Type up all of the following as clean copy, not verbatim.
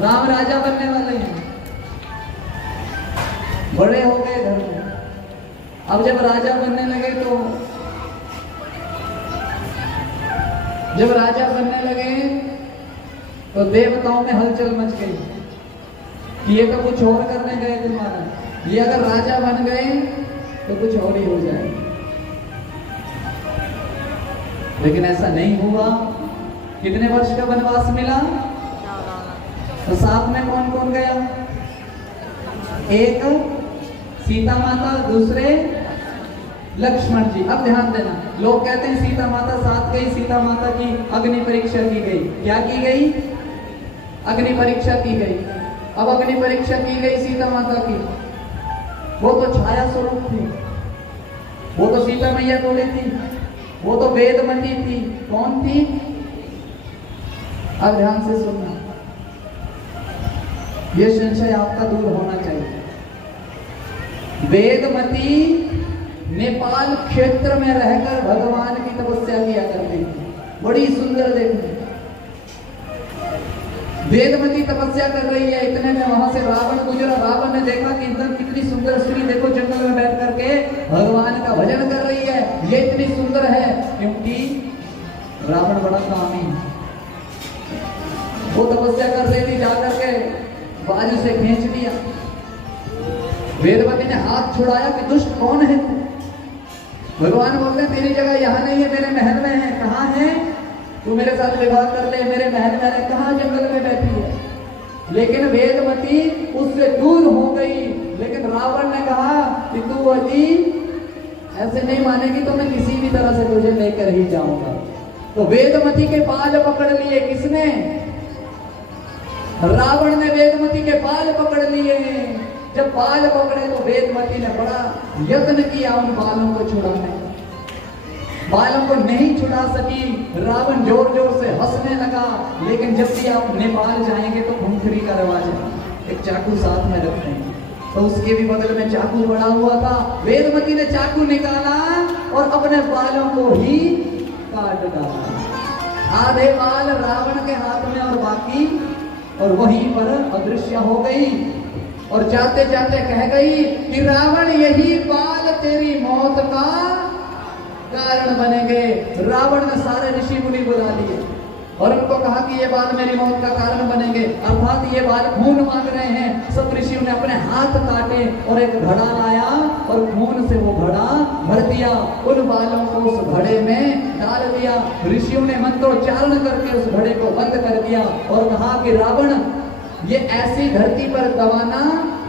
राम राजा बनने वाले हैं, बड़े हो गए घर में। अब जब राजा बनने लगे तो देवताओं में हलचल मच गई कि ये तो कुछ और करने गए तुम्हारा, ये अगर राजा बन गए तो कुछ और ही हो जाए। लेकिन ऐसा नहीं हुआ। कितने वर्ष का वनवास मिला? तो साथ में कौन कौन गया? एक सीता माता, दूसरे लक्ष्मण जी। अब ध्यान देना, लोग कहते हैं सीता माता साथ गई, सीता माता की अग्नि परीक्षा की गई। क्या की गई? अग्नि परीक्षा की गई। अब अग्नि परीक्षा की गई सीता माता की, वो तो छाया स्वरूप थी, वो तो सीता मैया थोड़ी थी, वो तो वेदमती थी। कौन थी? अब ध्यान से सुनना, यह संशय आपका दूर होना चाहिए। वेदमती नेपाल क्षेत्र में रहकर भगवान की तपस्या किया करती थी। बड़ी सुंदर देखने, वेदमती तपस्या कर रही है। इतने में वहां से रावण गुजरा। रावण ने देखा कि इधर कितनी सुंदर स्त्री, देखो जंगल में बैठ करके भगवान का भजन कर रही है, ये इतनी सुंदर है। क्योंकि रावण बड़ा कामी, वो तपस्या कर रही थी, जाकर के बाजू से खींच लिया। वेदवती ने हाथ छुड़ाया कि दुष्ट कौन है तू? भगवान बोलते तेरी जगह यहाँ नहीं है, मेरे महल में है। कहाँ है? तू मेरे साथ विवाह कर ले, मेरे महल में है। कहाँ? जंगल में बैठी है। लेकिन वेदवती उससे दूर हो गई। लेकिन रावण ने कहा कि तू अजी ऐसे नहीं मानेगी तो मैं किसी भी तरह से तुझे लेकर ही जाऊंगा। तो वेदमती के बाल पकड़ लिए। किसने? रावण ने वेदमती के बाल पकड़ लिए। जब बाल पकड़े तो वेदमती ने बड़ा यत्न किया उन बालों को छुड़ाने का। बालों को नहीं छुड़ा सकी। रावण जोर जोर से हंसने लगा। लेकिन जब भी आप नेपाल जाएंगे तो भूखरी का रिवाज है, एक चाकू साथ में रखते हैं, तो उसके भी बगल में चाकू बड़ा हुआ था। वेदमती ने चाकू निकाला और अपने बालों को ही काट डाला। आधे बाल रावण के हाथ में और बाकी, और वहीं पर अदृश्य हो गई। और जाते जाते कह गई कि रावण यही बाल तेरी मौत का कारण बनेंगे। रावण ने सारे ऋषि मुनि बुला लिए और उनको कहा कि ये बाल मेरी मौत का कारण बनेंगे, अर्थात ये बाल खून मांग रहे हैं। सब ऋषियों ने अपने हाथ काटे और एक घड़ा लाया और खून से वो घड़ा भर दिया। उन बालों को उस घड़े में डाल दिया। ऋषियों ने मंत्रोच्चारण करके उस घड़े को बंद कर दिया और कहा कि रावण, ये ऐसी धरती पर दबाना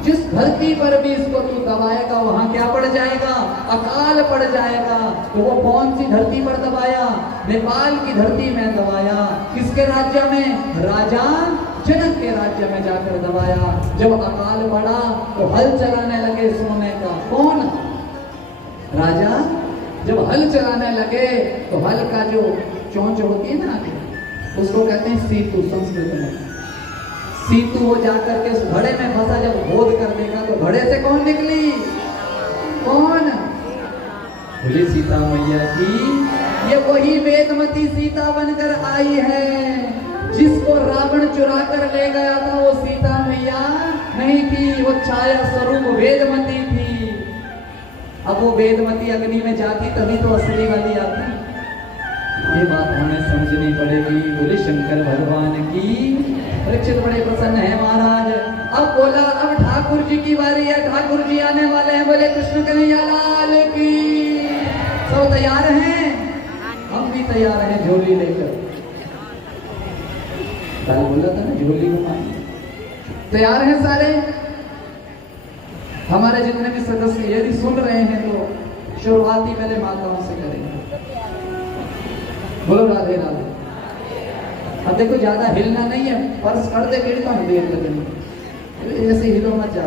जिस धरती पर भी इसको तू दबाएगा वहां क्या पड़ जाएगा? अकाल पड़ जाएगा। तो वो कौन सी धरती पर दबाया? नेपाल की धरती में दबाया। किसके राज्य में? राजा जनक के राज्य में जाकर दबाया। जब अकाल पड़ा तो हल चलाने लगे सोने का। कौन? राजा जब हल चलाने लगे तो हल का जो चोंच होती है ना, उसको कहते हैं सीतु संस्कृत में। सीतु वो जाकर के उस घड़े में फंसा। जब बोध कर देगा तो घड़े से कौन निकली? कौन? बोली सीता मैया की। ये वही वेदमती सीता बनकर आई है। जिसको रावण चुरा कर ले गया था वो सीता मैया नहीं थी, वो छाया स्वरूप वेदमती थी। अब वो वेदमती अग्नि में जाती तभी तो असली वाली आती। ये बात हमें समझनी पड़ेगी। बोले शंकर भगवान की। परीक्षित बड़े प्रसन्न है महाराज। अब बोला अब ठाकुर जी की बारी है, ठाकुर जी आने वाले हैं। बोले कृष्ण कन्हैया लाल की। सब तैयार हैं? हम भी तैयार हैं झोली लेकर। कल बोला था ना झोली घुमाएंगे। तैयार हैं सारे? हमारे जितने भी सदस्य यदि सुन रहे हैं तो शुरुआती पहले माताओं से करेंगे। बोलो राधे राधे। अब देखो ज्यादा हिलना नहीं है, पर्स कर दे फिर कम देर लगेगी, ऐसे हिलो मत जा।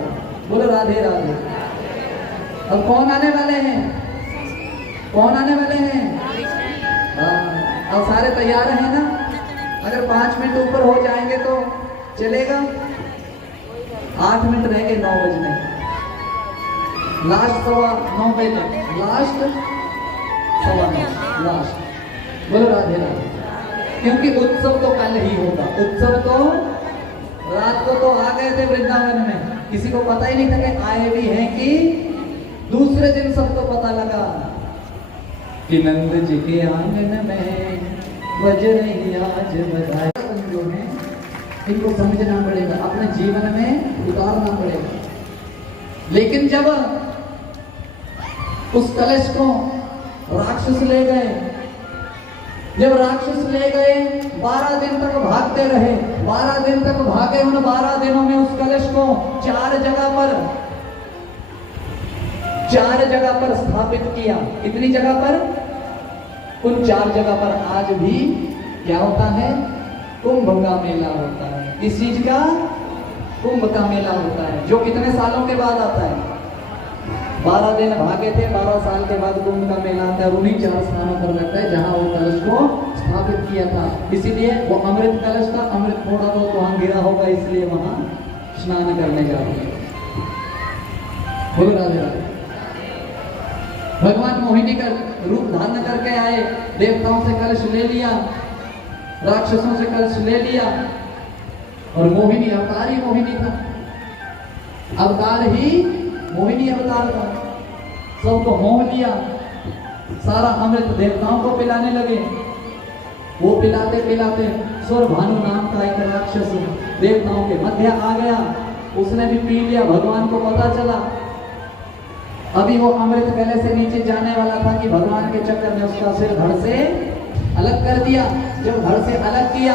बोलो राधे राधे। अब कौन आने वाले हैं? कौन आने वाले हैं? अब सारे तैयार हैं ना? अगर 5 मिनट ऊपर हो जाएंगे तो चलेगा। 8 मिनट रह गए 9 बजने। लास्ट 9:15 बजे तक। Last 9:15 last. बोलो राधे राधे। क्योंकि उत्सव तो कल ही होगा। उत्सव तो रात को तो आ गए थे वृंदावन में, किसी को पता ही नहीं था कि आए भी हैं कि दूसरे दिन सबको पता लगा कि नंद जी के आंगन में बज रही आज बधाई। जो है इनको समझना पड़ेगा, अपने जीवन में उतारना पड़ेगा। लेकिन जब उस कलश को राक्षस ले गए, जब राक्षस ले गए 12 दिन तक भागते रहे, 12 दिन तक भागे। उन 12 दिनों में उस कलश को 4 जगह पर स्थापित किया। कितनी जगह पर? उन 4 जगह पर आज भी क्या होता है? कुंभ का मेला होता है। किस चीज का? कुंभ का मेला होता है, जो कितने सालों के बाद आता है? 12 दिन भागे थे, 12 साल के बाद कुंभ का मेला आता है। उन्हीं 4 स्थानों पर लगता है जहां वो कलश को स्थापित किया था। इसीलिए वो अमृत कलश था, अमृत थोड़ा बहुत वहां गिरा होगा, इसलिए वहां स्नान करने जा रहे हैं। बोलो राधे राधे। भगवान मोहिनी का रूप धारण करके आए, देवताओं से कलश ले लिया, राक्षसों से कलश ले लिया, और मोहिनी अवतार ही मोहिनी था, अवतार ही मोहिनी अवतार था। सबको मोह लिया, सारा अमृत देवताओं को पिलाने लगे। वो पिलाते पिलाते सुर भानु नाम का एक राक्षस देवताओं के मध्य आ गया, उसने भी पी लिया। भगवान को पता चला, अभी वो अमृत गले से नीचे जाने वाला था कि भगवान के चक्कर में उसका सिर धड़ से अलग कर दिया। जब धड़ से अलग किया,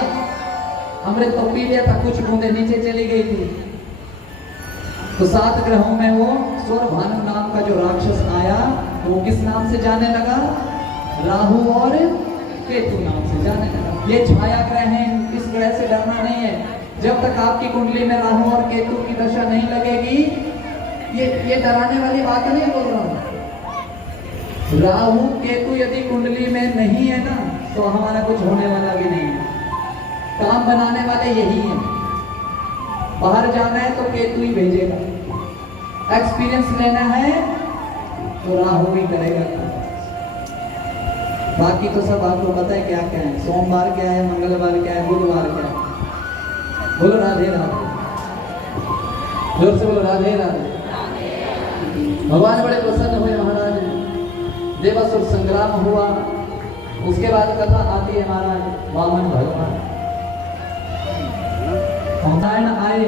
अमृत तो पी लिया था, कुछ बूंदे नीचे चली गई थी। तो 7 ग्रहों में वो स्वर भानु नाम का जो राक्षस आया, वो किस नाम से जाने लगा? राहु और केतु नाम से जाने लगा। ये छाया ग्रह हैं, इस ग्रह से डरना नहीं है। जब तक आपकी कुंडली में राहु और केतु की दशा नहीं लगेगी, ये डराने वाली बात नहीं बोल रहा हूं। राहु केतु यदि कुंडली में नहीं है ना, तो हमारा कुछ होने वाला भी नहीं है। काम बनाने वाले यही हैं। बाहर जाना है तो केतु ही भेजेगा, एक्सपीरियंस लेना है तो राहु ही करेगा। बाकी तो सब आपको पता है क्या क्या है। सोमवार क्या है, मंगलवार क्या है, बुधवार क्या है। बोलो राधे राधे, जोर से बोलो राधे राधे। भगवान बड़े प्रसन्न हुए महाराज, देवासुर संग्राम हुआ। उसके बाद कथा आती है महाराज वामन भगवान नारायण आए।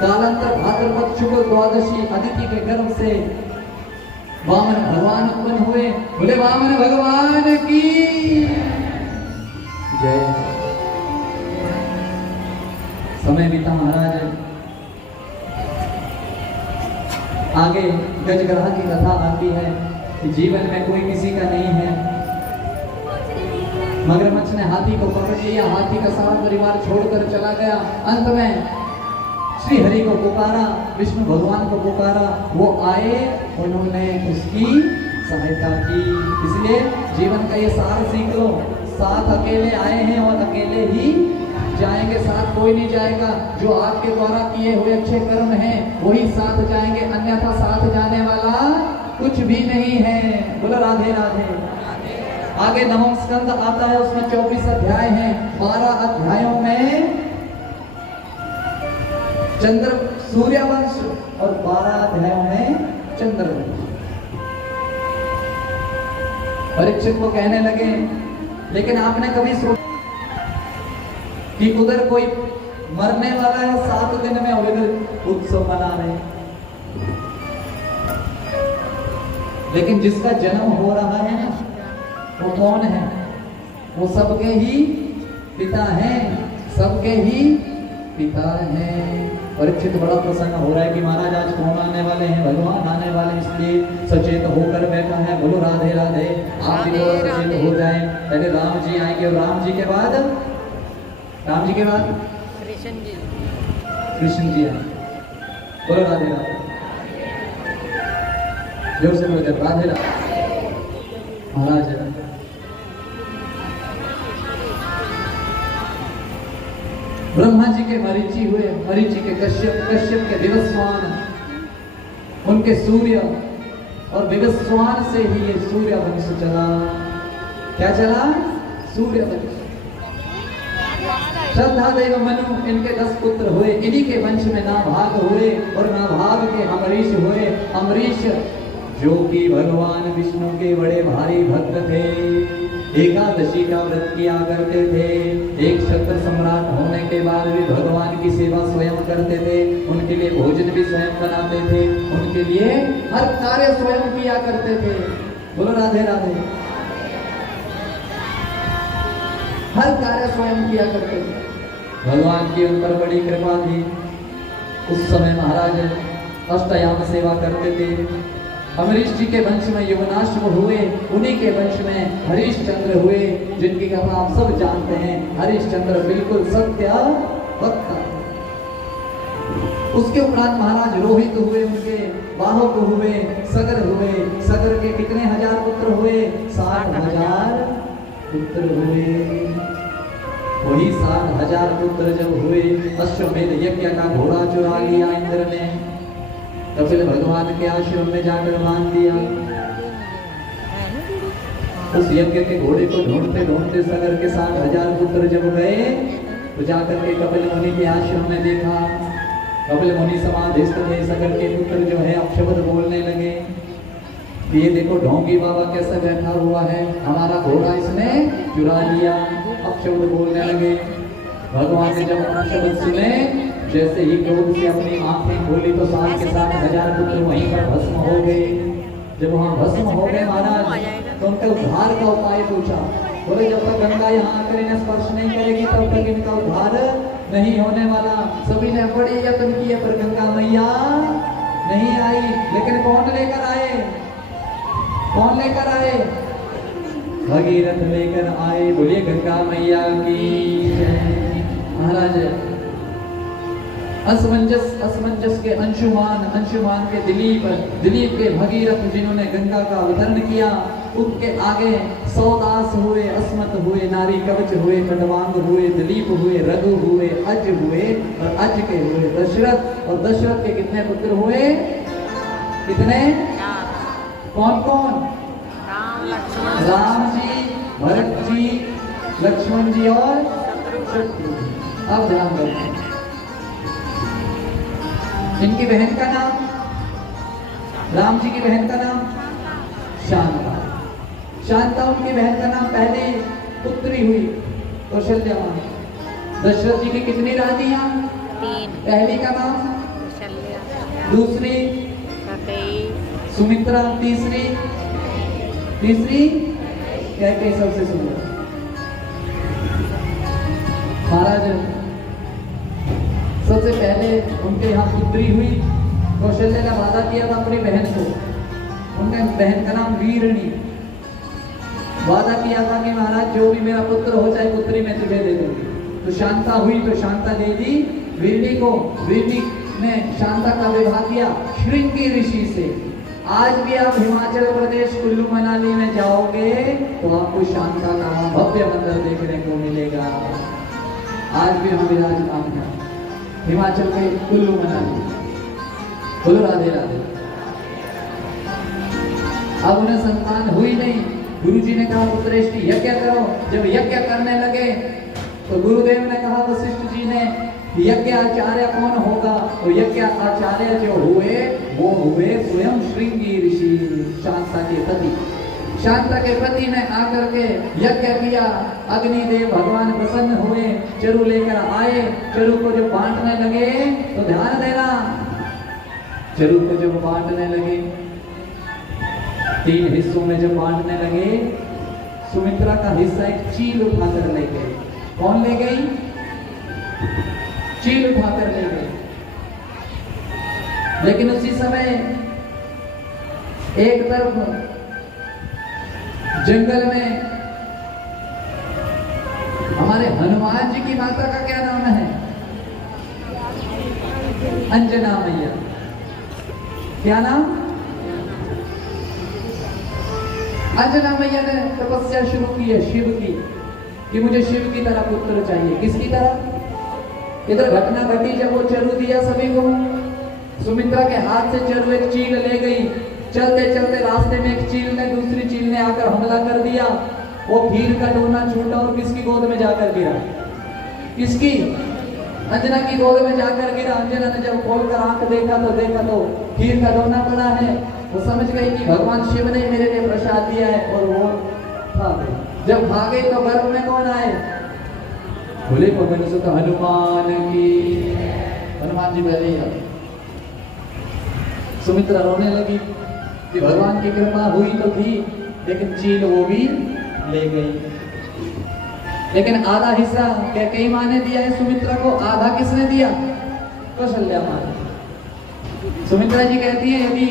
कालांतर भाद्रपद शुक्ल द्वादशी अदिति के गर्भ से वामन भगवान उत्पन्न हुए। बोले वामन भगवान की जय। समय बीता महाराज, आगे गजग्रह की कथा आती है कि जीवन में कोई किसी का नहीं है। मगरमच्छ ने हाथी को पकड़ लिया, हाथी का सारा परिवार छोड़कर चला गया। अंत में श्री हरि को पुकारा, विष्णु भगवान को पुकारा, वो आए, उन्होंने उसकी सहायता की। इसलिए जीवन का ये सार सीख लो, साथ अकेले आए हैं और अकेले ही जाएंगे, साथ कोई नहीं जाएगा। जो आपके द्वारा किए हुए अच्छे कर्म हैं वही साथ जाएंगे, अन्यथा साथ जाने वाला कुछ भी नहीं है। बोलो राधे राधे। आगे नवम स्कंद आता है, उसमें 24 अध्याय हैं। 12 अध्यायों में चंद्र सूर्यवंश और 12 अध्यायों में चंद्रवंश। परीक्षित को कहने लगे, लेकिन आपने कभी सोचा कि उधर कोई मरने वाला है, 7 दिन में और इधर उत्सव मना रहे। लेकिन जिसका जन्म हो रहा है ना, वो कौन है? वो सबके ही पिता हैं, सबके ही पिता हैं। परीक्षित बड़ा प्रसन्न हो रहा है कि महाराज आज कौन आने वाले हैं? भगवान आने वाले, इसलिए सचेत होकर बैठा है। बोलो राधे राधे। आप भी थोड़ा सचेत हो जाए। पहले राम जी आएंगे और राम जी के बाद कृष्ण जी आए। बोलो राधे राधे, जोर से बोलो राधे राधे। महाराज ब्रह्मा जी के मरीचि हुए, मरीचि के कश्यप, कश्यप के विवस्वान, उनके सूर्य, और विवस्वान से ही ये सूर्य वंश चला। क्या चला? सूर्य वंश। श्रद्धादेव मनु इनके 10 पुत्र हुए। इन्हीं के वंश में नाभाग हुए और नाभाग के अमरीश हुए। अमरीश जो कि भगवान विष्णु के बड़े भारी भक्त थे, एकादशी का व्रत किया करते थे। एक क्षत्र सम्राट होने के बाद भी भगवान की सेवा स्वयं करते थे। उनके लिए भोजन भी स्वयं बनाते थे, उनके लिए हर कार्य स्वयं किया करते थे। बोलो राधे राधे। हर कार्य स्वयं किया करते थे। भगवान की उन पर बड़ी कृपा थी। उस समय महाराज अष्टयाम सेवा करते थे। अमरीश जी के वंश में युवनाश्व हुए, उन्हीं के वंश में हरिश्चंद्र हुए, जिनकी कथा आप सब जानते हैं। हरिश्चंद्र बिल्कुल सत्य वक्ता। उसके उपरांत महाराज रोहित हुए, उनके बाहुक हुए, सगर हुए। सगर के कितने हजार पुत्र हुए? 60,000 पुत्र हुए। वही 60,000 पुत्र जब हुए, अश्वमेध यज्ञ का घोड़ा चुरा लिया इंद्र ने, कपिल भगवान के आश्रम में जाकर बांध दिया। उस यज्ञ के घोड़े को ढूंढते ढूंढते सगर के 60,000 पुत्र जब गए तो जाकर के कपिल मुनि के आश्रम में देखा। कपिल मुनि समाधिस्थ थे। सगर के पुत्र जो है अपशब्द बोलने लगे। ये देखो ढोंगी बाबा कैसा बैठा हुआ है, हमारा घोड़ा इसने चुरा लिया। अपशब्द बोलने लगे। भगवान ने जब अपशब्द सुने, जैसे ही क्रोध से अपनी आंखें खोली तो 60,000 पुत्र वहीं पर भस्म हो गए। जब वहां भस्म हो गए महाराज, तो उनके उद्धार का उपाय पूछा। बोले जब तक गंगा यहाँ आकर इन्हें स्पर्श नहीं करेगी तब तक इनका उद्धार नहीं होने वाला। सभी ने बड़े यत्न किए पर गंगा मैया नहीं आई। लेकिन कौन लेकर आए? कौन लेकर आए? भगीरथ लेकर आए। बोलिए गंगा मैया की जय। महाराज असमंजस के अंशुमान के दिलीप के भगीरथ जिन्होंने गंगा का अवतरण किया, उनके आगे 100 दास हुए, अस्मत हुए, नारी कवच हुए, खडवांग हुए, दिलीप हुए, रघु हुए, अज हुए और अज के हुए दशरथ। और दशरथ के कितने पुत्र हुए? कितने? कौन कौन? राम जी, भरत जी, लक्ष्मण जी और शत्रुघ्न। अब ध्यान रखें, इनकी बहन का नाम, राम जी की बहन का नाम शांता। शांता उनकी बहन का नाम। पहले पुत्री हुई कौशल्या। दशरथ जी की कितनी रानियां? 3। पहली का नाम दूसरी सुमित्रा, तीसरी कैकेयी सबसे सुंदर। महाराज सबसे पहले उनके यहाँ पुत्री हुई। कौशल्या ने वादा किया था अपनी बहन को, उनके बहन का नाम वीरणी। वादा किया था कि महाराज जो भी मेरा पुत्र हो चाहे पुत्री मैं तुझे दे दूंगी। तो शांता हुई तो शांता दे दी वीरणी को। वीरणी ने शांता का विवाह किया श्रृंगी ऋषि से। आज भी आप हिमाचल प्रदेश कुल्लू मनाली में जाओगे तो आपको शांता का भव्य मंदिर देखने को मिलेगा। आज भी हम विराजमान हैं हिमाचल के कुल्लू मनाली। बोलो राधे राधे। अब उन्हें संतान हुई नहीं। गुरुजी ने कहा पुत्रेष्टि यज्ञ करो। जब यज्ञ करने लगे तो गुरुदेव ने कहा वशिष्ठ जी ने यज्ञ आचार्य कौन होगा? तो यज्ञ आचार्य जो हुए वो हुए स्वयं श्रृंगी ऋषि, शांता के पति। शांता के पति ने आकर के यज्ञ किया। अग्निदेव भगवान प्रसन्न हुए, चरु लेकर आए। चरु को जब बांटने लगे तो ध्यान देना, चरु को जब बांटने लगे 3 हिस्सों में जब बांटने लगे, सुमित्रा का हिस्सा एक चील उठाकर ले गई। कौन ले गई? चील उठाकर ले गई। लेकिन उसी समय एक तरफ जंगल में हमारे हनुमान जी की माता का क्या नाम है? अंजना मैया। क्या नाम? अंजना मैया ने तपस्या शुरू की है शिव की, कि मुझे शिव की तरह पुत्र चाहिए। किसकी तरह? इधर घटना घटी जब वो चरु दिया सभी को। सुमित्रा के हाथ से चरु एक चील ले गई। चलते चलते रास्ते में एक चील ने दूसरी चील ने आकर हमला कर दिया। वो भीड़ का डोना छूटा और किसकी गोद में जाकर गिरा? किसकी? अंजना की गोद में जाकर गिरा। अंजना ने जब खोलकर आंख देखा तो खीर का दोना पड़ा है। वो समझ गई कि भगवान शिव ने मेरे लिए प्रसाद दिया है और वो खा गई। जब भागे तो गर्भ में कौन आए? बोले पवन सुत हनुमान की। हनुमान जी पहले ही आ गए। सुमित्रा रोने लगी कि भगवान की कृपा हुई तो थी, लेकिन चील वो भी ले गई। लेकिन आधा हिस्सा कैकेयी माँ ने दिया है सुमित्रा को, आधा किसने दिया? कौशल्या माँ ने। सुमित्रा जी कहती है यदि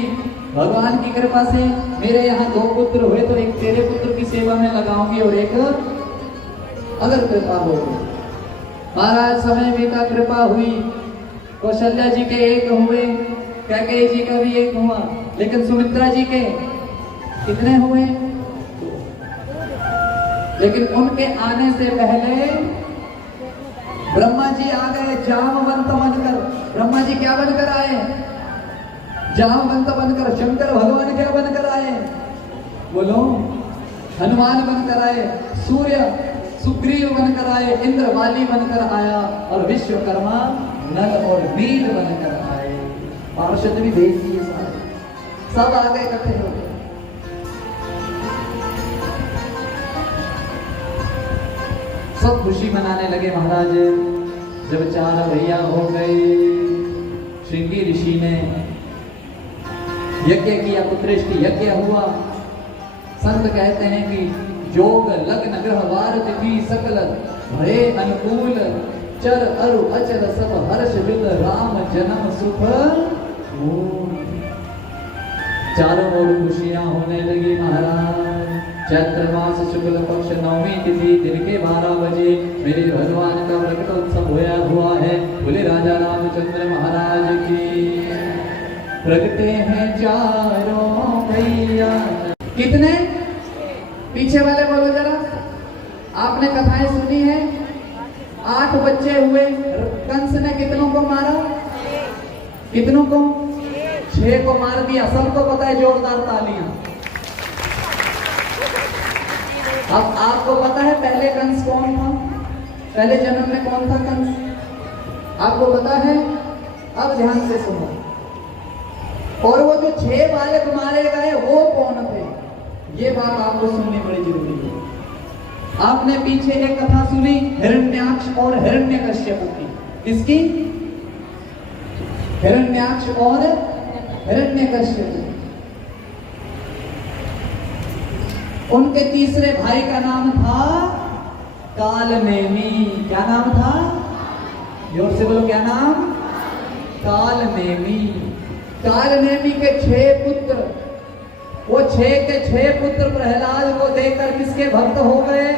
भगवान की कृपा से मेरे यहाँ 2 पुत्र हुए तो एक तेरे पुत्र की सेवा में लगाऊंगी और एक अगर कृपा हो। महाराज समय बीता, कृपा हुई, कौशल्या जी के 1 हुए, कैकेयी जी का भी 1 हुआ, लेकिन सुमित्रा जी के कितने हुए? लेकिन उनके आने से पहले ब्रह्मा जी आ गए जामवंत बनकर। ब्रह्मा जी क्या बनकर आए? जामवंत बनकर। शंकर भगवान क्या बनकर आए? बोलो, हनुमान बनकर आए। सूर्य सुग्रीव बनकर आए। इंद्र वाली बनकर आया और विश्वकर्मा नल और नील बनकर आए। पार्षद भी भेज दिए, सब आ गए, इकट्ठे हो गए। सब खुशी मनाने लगे। महाराज जब 4 भैया हो गए, श्रृंगी ऋषि ने यज्ञ किया, पुत्रेष्टि यज्ञ हुआ। संत कहते हैं कि जोग लग्न ग्रह वार तिथि सकल भरे अनुकूल, चर अरु अचर सब हर्ष विद राम जन्म सुख हो। चारों ओर खुशियां होने लगी। महाराज चैत्र मास शुक्ल पक्ष 9वीं तिथि दिन के 12 बजे मेरे भगवान का प्रकट उत्सव हुआ है। बोले राजा रामचंद्र महाराज की। प्रगटे हैं चारों भैया। कितने? पीछे वाले बोलो जरा। आपने कथाएं सुनी है? 8 बच्चे हुए। कंस ने कितनों को मारा? कितनों को? 6 को मार दिया। सबको पता है, जोरदार तालियां। अब आपको पता है पहले कंस कौन था? पहले जन्म में कौन था कंस? आपको पता है? अब ध्यान से सुनो। और वो जो 6 बालक मारे गए वो कौन थे? ये बात आपको सुननी बड़ी जरूरी है। आपने पीछे एक कथा सुनी हिरण्याक्ष और हिरण्यकश्यप की। किसकी? हिरण्याक्ष और हिरण्यकश्यप। उनके तीसरे भाई का नाम था कालनेमी। क्या नाम था? जोर से बोलो, क्या नाम? कालनेमी। कालनेमी के 6 पुत्र। वो 6 के 6 पुत्र प्रहलाद को देकर किसके भक्त हो गए?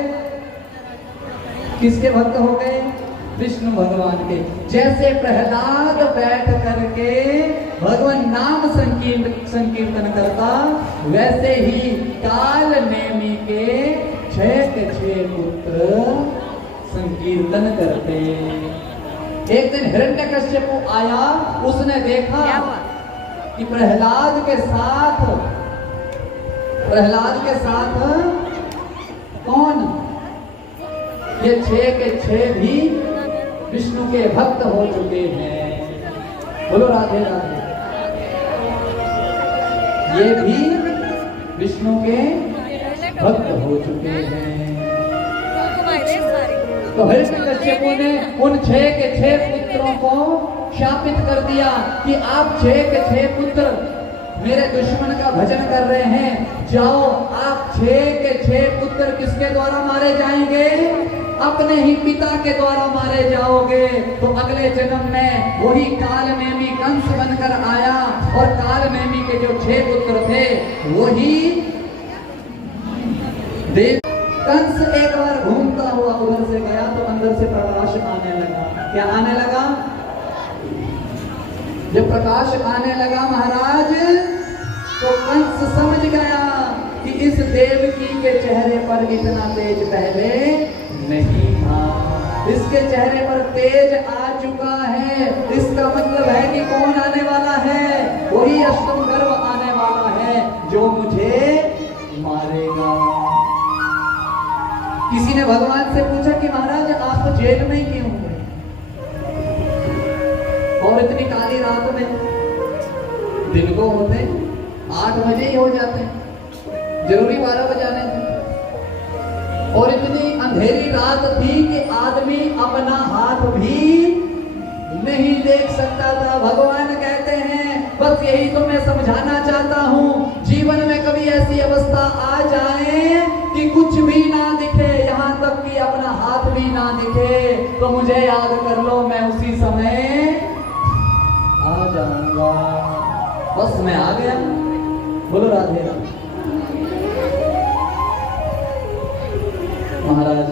किसके भक्त हो गए? विष्णु भगवान के। जैसे प्रहलाद बैठ करके भगवान नाम संकीर्तन करता, वैसे ही कालनेमी के 6 के 6 पुत्र संकीर्तन करते। एक दिन हिरण्यकश्यप आया, उसने देखा कि प्रहलाद के साथ कौन? ये 6 के 6 भी विष्णु के भक्त हो चुके हैं। बोलो राधे राधे। ये भी विष्णु के भक्त हो चुके हैं। तो हिरण्यकश्यप ने उन 6 के 6 पुत्रों को शापित कर दिया कि आप 6 के 6 पुत्र मेरे दुश्मन का भजन कर रहे हैं। जाओ, आप 6 के 6 पुत्र किसके द्वारा मारे जाएंगे? अपने ही पिता के द्वारा मारे जाओगे। तो अगले जन्म में वही कालनेमी कंस बनकर आया और कालनेमी के जो 6 पुत्र थे वही देव। कंस एक बार घूमता हुआ उधर से गया तो अंदर से प्रकाश आने लगा। क्या आने लगा? जब प्रकाश आने लगा महाराज, तो कंस समझ गया कि इस देवकी के चेहरे पर इतना तेज पहले नहीं था। इसके चेहरे पर तेज आ चुका है। इसका मतलब है कि कौन आने वाला है? वही अष्टम गर्भ आने वाला है जो मुझे मारेगा। किसी ने भगवान से पूछा कि महाराज आप जेल में क्यों? और इतनी काली रात में, दिन को होते 8 बजे ही हो जाते, जरूरी 12 बजाने थे। और इतनी अंधेरी रात थी कि आदमी अपना हाथ भी नहीं देख सकता था। भगवान कहते हैं बस यही तो मैं समझाना चाहता हूँ, जीवन में कभी ऐसी अवस्था आ जाए कि कुछ भी ना दिखे, यहाँ तक कि अपना हाथ भी ना दिखे, तो मुझे याद कर लो, मैं उसी समय आ जाऊंगा। बस मैं आ गया। बोलो राधे राधे। महाराज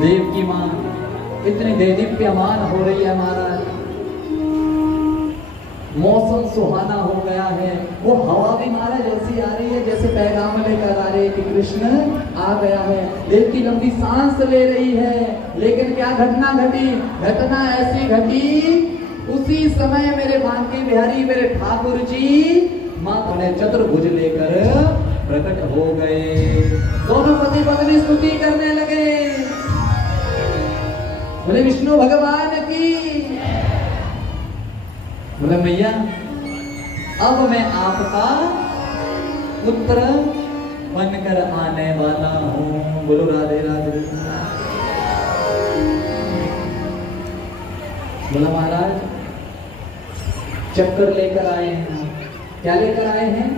देव की मां इतनी देदीप्यमान हो रही है महाराज, मौसम सुहाना हो गया है, वो हवा भी महाराज ऐसी आ रही है जैसे पैगाम लेकर आ रही है कि कृष्ण आ गया है। देव की लंबी सांस ले रही है, लेकिन क्या घटना घटी? घटना ऐसी घटी, उसी समय मेरे बांके बिहारी मेरे ठाकुर जी माता ने चतुर्भुज लेकर प्रकट हो गए। दोनों पति पत्नी स्तुति करने लगे, बोले विष्णु भगवान की, बोले मैया अब मैं आपका पुत्र बनकर आने वाला हूं। बोलो राधे राधे। बोला महाराज चक्कर लेकर आए हैं। क्या लेकर आए हैं?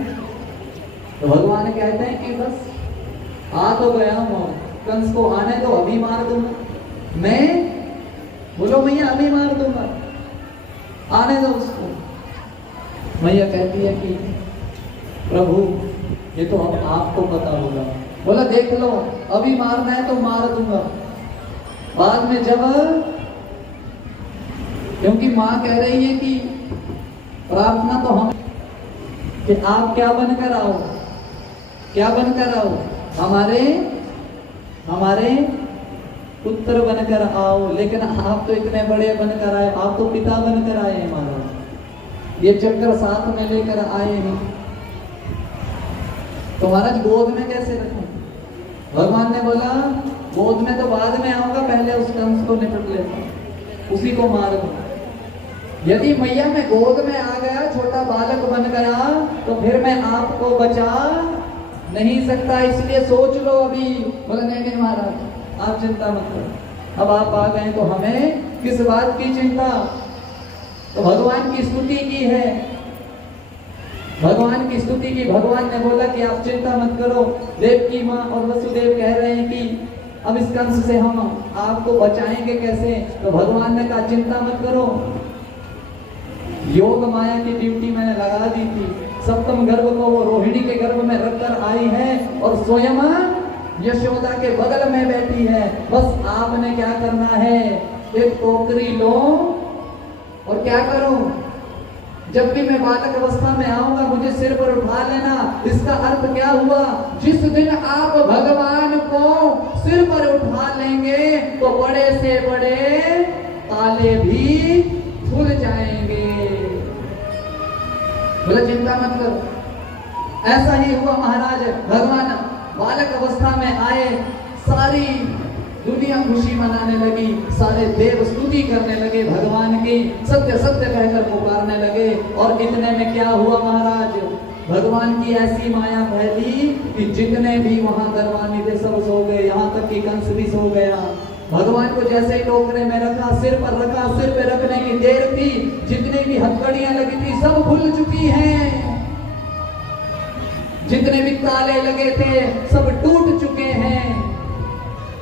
तो भगवान कहते हैं कि बस आ तो गया हूं, कंस को आने तो अभी मार दूंगा मैं। बोलो मैया अभी मार दूंगा, आने दो उसको। मैया कहती है कि प्रभु ये तो अब आपको पता होगा। बोला देख लो, अभी मारना है तो मार दूंगा, बाद में जब, क्योंकि मां कह रही है कि प्रार्थना तो हम कि आप क्या बनकर आओ, क्या बनकर आओ, हमारे पुत्र बनकर आओ। लेकिन आप तो इतने बड़े बनकर आए, आप तो पिता बनकर आए हैं महाराज, ये चक्कर साथ में लेकर आए हैं, तो महाराज गोद में कैसे रखें? भगवान ने बोला गोद में तो बाद में आऊंगा, पहले उस कंस को निपट लेता, उसी को मार दो। यदि मैया मैं गोद में आ गया, छोटा बालक बन गया, तो फिर मैं आपको बचा नहीं सकता, इसलिए सोच लो अभी। बोला नहीं महाराज आप चिंता मत करो, अब आप आ गए तो हमें किस बात की चिंता। तो भगवान की स्तुति की है, भगवान की स्तुति की। भगवान ने बोला कि आप चिंता मत करो। देव की माँ और वसुदेव कह रहे हैं कि अब इस कंस से हम आपको बचाएंगे कैसे? तो भगवान ने कहा चिंता मत करो, योग माया की ड्यूटी मैंने लगा दी थी, सप्तम गर्भ को वो रोहिणी के गर्भ में रखकर आई है और स्वयं यशोदा के बगल में बैठी है। बस आपने क्या करना है, एक टोकरी लो और क्या करूं, जब भी मैं बालक अवस्था में आऊंगा मुझे सिर पर उठा लेना। इसका अर्थ क्या हुआ? जिस दिन आप भगवान को सिर पर उठा लेंगे तो बड़े से बड़े ताले भी खुल जाएंगे। बोला चिंता मत करो। ऐसा ही हुआ महाराज, भगवान बालक अवस्था में आए, सारी दुनिया खुशी मनाने लगी, सारे देव स्तुति करने लगे भगवान की, सत्य सत्य कहकर पुकारने लगे। और इतने में क्या हुआ महाराज, भगवान की ऐसी माया फैली कि जितने भी वहां दरबानी थे सब सो गए, यहाँ तक कि कंस भी सो गया। भगवान को जैसे ही टोकरे में रखा, सिर पर रखा, सिर पे रखने की देर थी, जितनी भी हथकड़ियां लगी थी सब खुल चुकी हैं, जितने भी ताले लगे थे सब टूट चुके हैं।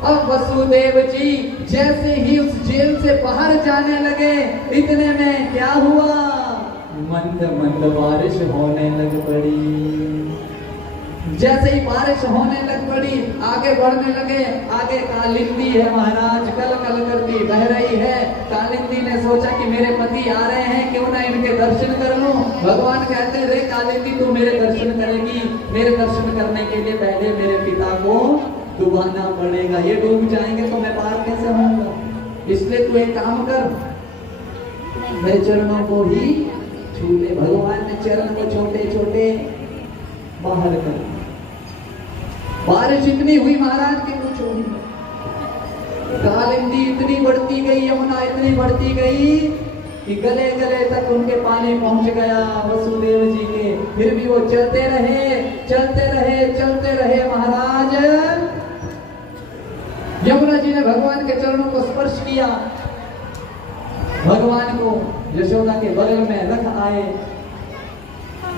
अब वसुदेव जी जैसे ही उस जेल से बाहर जाने लगे, इतने में क्या हुआ, मंद मंद बारिश होने लग पड़ी। जैसे ही बारिश होने लग पड़ी, आगे बढ़ने लगे, आगे कालिंदी है महाराज, कल कल करती बह रही है। कालिंदी ने सोचा कि मेरे पति आ रहे हैं, क्यों ना इनके दर्शन कर लूं। भगवान कहते रे कालिंदी तू मेरे दर्शन करेगी, मेरे दर्शन करने के लिए पहले मेरे पिता को डुबाना पड़ेगा, ये डूब जाएंगे तो मैं पार कैसे होऊंगा, इसलिए तू एक काम कर, मेरे चरणों को ही छू ले। भगवान ने चरण को छोटे छोटे बाहर कर, बारिश इतनी हुई महाराज की कुछ नहीं। कालिंदी इतनी बढ़ती गई, यमुना इतनी बढ़ती गई कि गले गले तक उनके पानी पहुंच गया वसुदेव जी के। फिर भी वो चलते रहे, चलते रहे, चलते रहे महाराज। यमुना जी ने भगवान के चरणों को स्पर्श किया, भगवान को यशोदा के बगल में रख आए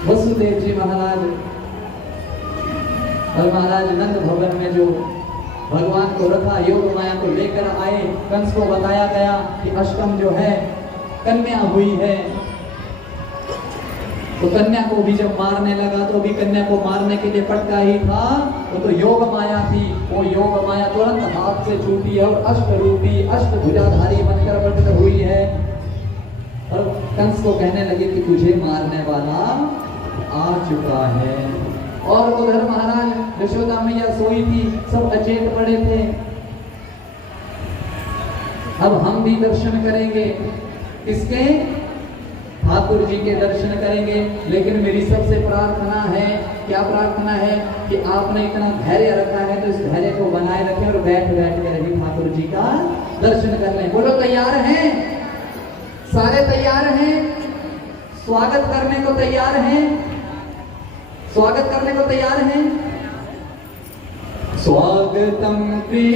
वसुदेव जी महाराज। और महाराज नंद भवन में जो भगवान को रखा, योग माया को लेकर आए। कंस को बताया गया कि अष्टम जो है कन्या हुई है। तो कन्या को भी जब मारने लगा तो भी कन्या को मारने के लिए पटका ही था, वो तो योग माया थी। वो योग माया तुरंत हाथ से छूटी है और अष्ट रूपी अष्ट भुजाधारी बनकर प्रकट हुई है। और कंस को कहने लगे कि तुझे मारने वाला आ चुका है। और उधर महाराज यशोदा मैया सोई थी, सब अचेत पड़े थे। अब हम भी दर्शन करेंगे, किसके? ठाकुर जी के दर्शन करेंगे। लेकिन मेरी सबसे प्रार्थना है, क्या प्रार्थना है? कि आपने इतना धैर्य रखा है तो इस धैर्य को बनाए रखें और बैठ बैठ के रही ठाकुर जी का दर्शन कर लें। बोलो तैयार हैं? सारे तैयार हैं? स्वागत करने को तैयार हैं? स्वागत करने को तैयार हैं? स्वागतम प्रिय